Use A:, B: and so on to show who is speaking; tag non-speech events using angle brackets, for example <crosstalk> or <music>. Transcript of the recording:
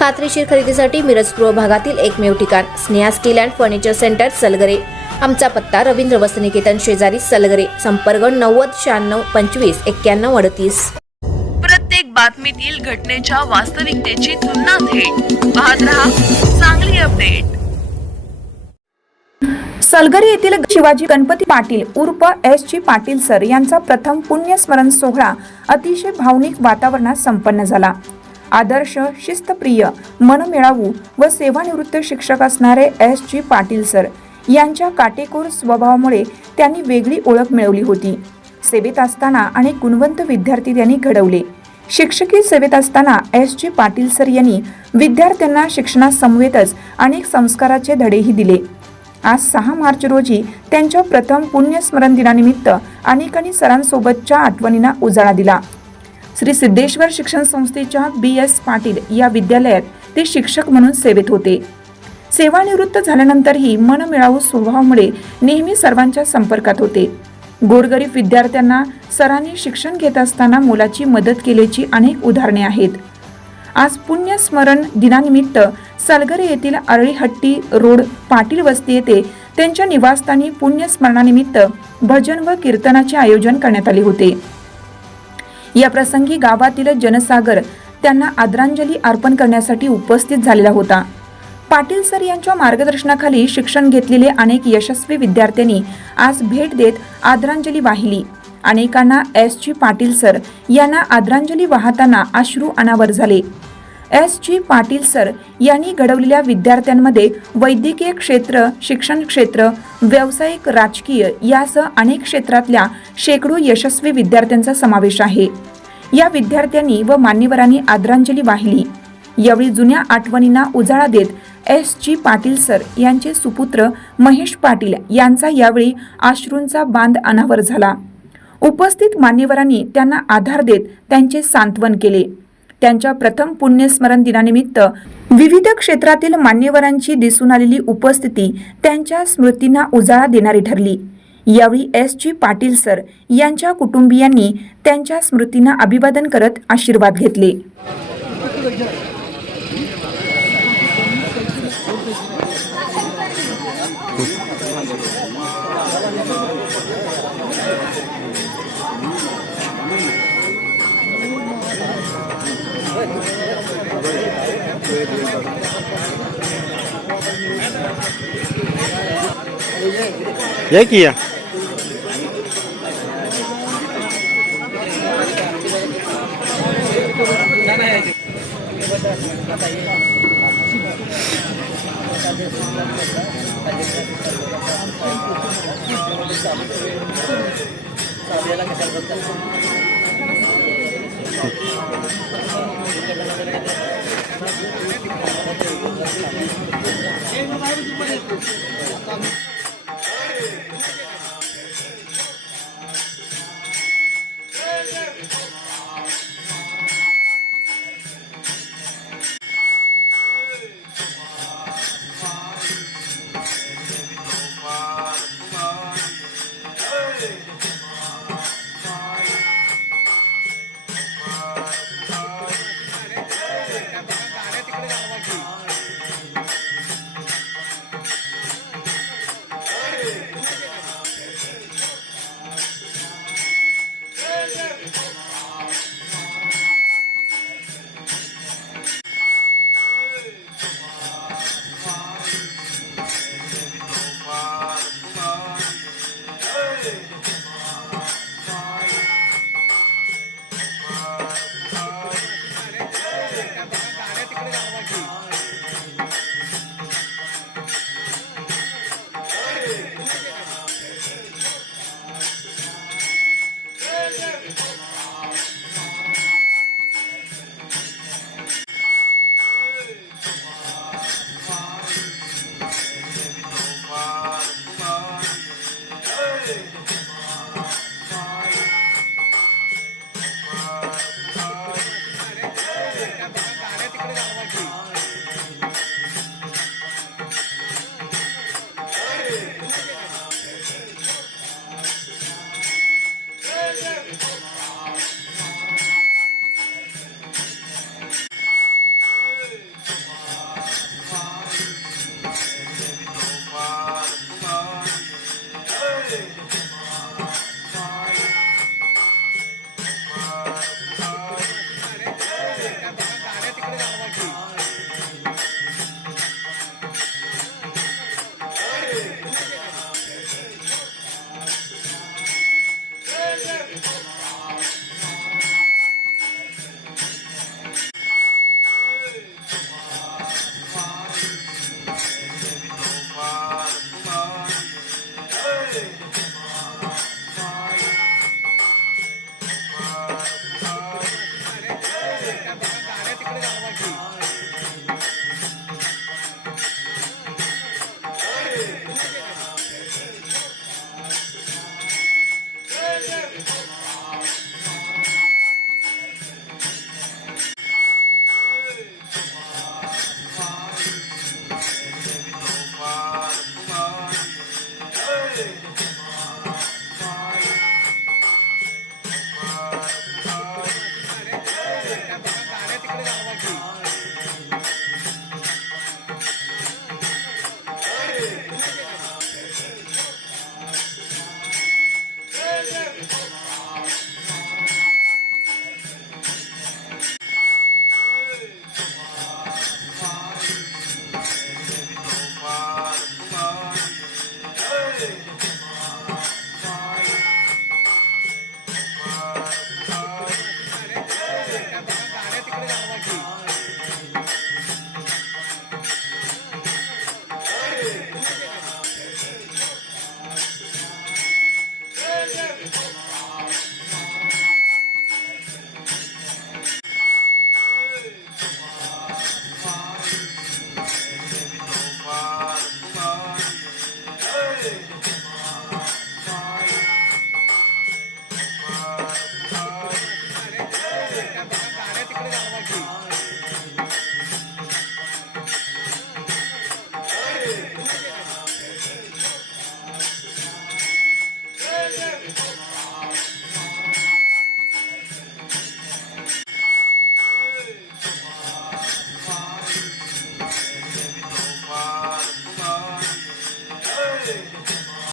A: खात्रीशीर खरेदीसाठी मिरज पूर्व भागातील एकमेव ठिकाण Sneha steel and furniture centre Salgare. आमचा पत्ता रवींद्र वसनिकेतन शेजारी सलगरे संपर्क नव्वद शहाण्णव पंचवीस एक्क्याण्णव अडतीस.
B: प्रत्येक बातमीतील घटनेच्या वास्तविकतेची तुलना थेट. पाहत रहा चांगली अपडेट.
C: सलगरी येथील शिवाजी गणपती पाटील उर्फ एस जी पाटील सर यांचा प्रथम पुण्यस्मरण सोहळा अतिशय भावनिक वातावरणात संपन्न झाला. आदर्श शिस्तप्रिय मनमिळावू व सेवानिवृत्त शिक्षक असणारे एस. जी. पाटील सर यांच्या काटेकोर स्वभावामुळे त्यांनी वेगळी ओळख मिळवली होती. सेवेत असताना अनेक गुणवंत विद्यार्थी त्यांनी घडवले. शिक्षकी सेवेत असताना एस. जी. पाटील सर यांनी विद्यार्थ्यांना शिक्षणासमवेतच अनेक संस्काराचे धडेही दिले. आज सहा मार्च रोजी त्यांच्या प्रथम पुण्यस्मरण दिनानिमित्त अनेकांनी सरांसोबतच्या आठवणींना उजाळा दिला. श्री सिद्धेश्वर शिक्षण संस्थेच्या बी एस पाटील या विद्यालयात ते शिक्षक म्हणून सेवेत होते. सेवानिवृत्त झाल्यानंतरही मनमिळावू स्वभावामुळे नेहमी सर्वांच्या संपर्कात होते. गोरगरीब विद्यार्थ्यांना सरांनी शिक्षण घेत असताना मुलाची मदत केल्याची अनेक उदाहरणे आहेत. आज पुण्यस्मरण दिनानिमित्त सालगरे येथील अरळीहट्टी रोड पाटील वस्ती येथे त्यांच्या निवासस्थानी पुण्यस्मरणानिमित्त भजन व कीर्तनाचे आयोजन करण्यात आले होते. या प्रसंगी गावातील जनसागर त्यांना आदरांजली अर्पण करण्यासाठी उपस्थित झालेला होता. पाटील सर यांच्या मार्गदर्शनाखाली शिक्षण घेतलेले अनेक यशस्वी विद्यार्थ्यांनी आज भेट देत आदरांजली वाहिली. अनेकांना एस. जी. पाटील सर यांना आदरांजली वाहताना अश्रू अनावर झाले. एस जी पाटील सर यांनी घडवलेल्या विद्यार्थ्यांमध्ये वैद्यकीय क्षेत्र शिक्षण क्षेत्र व्यावसायिक राजकीय यासह अनेक क्षेत्रातल्या शेकडो यशस्वी विद्यार्थ्यांचा समावेश आहे. या विद्यार्थ्यांनी व मान्यवरांनी आदरांजली वाहिली. यावेळी जुन्या आठवणींना उजाळा देत एस जी पाटील सर यांचे सुपुत्र महेश पाटील यांचा यावेळी अश्रूंचा बांध अनावर झाला. उपस्थित मान्यवरांनी त्यांना आधार देत त्यांचे सांत्वन केले. त्यांच्या प्रथम पुण्यस्मरण दिनानिमित्त विविध क्षेत्रातील मान्यवरांची दिसून आलेली उपस्थिती त्यांच्या स्मृतींना उजाळा देणारी ठरली. यावेळी एस जी पाटील सर यांच्या कुटुंबियांनी त्यांच्या स्मृतींना अभिवादन करत आशीर्वाद घेतले.
D: ये किया Thank you. Yeah. <laughs> Hey. Amen.